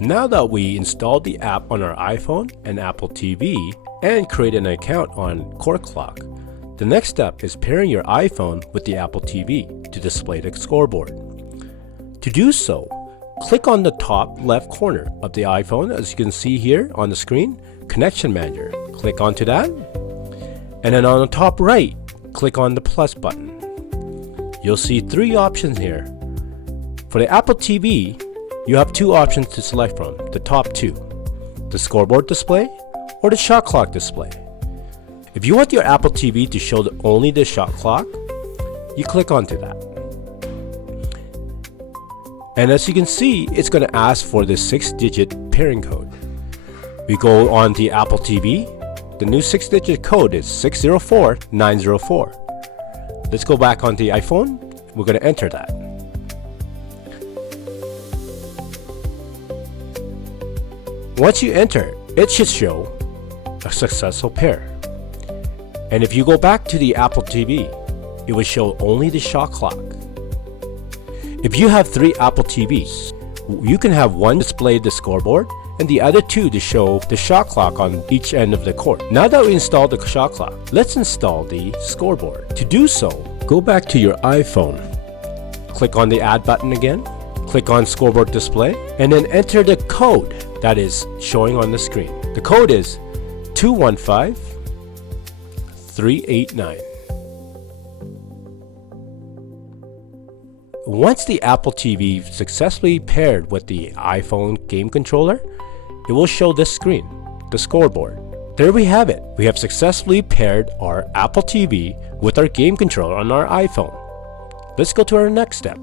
Now that we installed the app on our iPhone and Apple TV and created an account on CourtClok, the next step is pairing your iPhone with the Apple TV to display the scoreboard. To do so, click on the top left corner of the iPhone, as you can see here on the screen, Connection Manager. Click onto that, and then on the top right, click on the plus button. You'll see three options here. For the Apple TV, you have two options to select from, the top two, the scoreboard display or the shot clock display. If you want your Apple TV to show only the shot clock, you click onto that. And as you can see, it's going to ask for the 6-digit pairing code. We go on the Apple TV, the new 6-digit code is 604904. Let's go back on the iPhone, we're going to enter that. Once you enter, it should show a successful pair. And if you go back to the Apple TV, it will show only the shot clock. If you have 3 Apple TVs, you can have one display the scoreboard and the other 2 to show the shot clock on each end of the court. Now that we installed the shot clock, let's install the scoreboard. To do so, go back to your iPhone, click on the add button again, click on scoreboard display, and then enter the code that is showing on the screen. The code is 215389. Once the Apple TV successfully paired with the iPhone game controller, it will show this screen, the scoreboard. There we have it. We have successfully paired our Apple TV with our game controller on our iPhone. Let's go to our next step.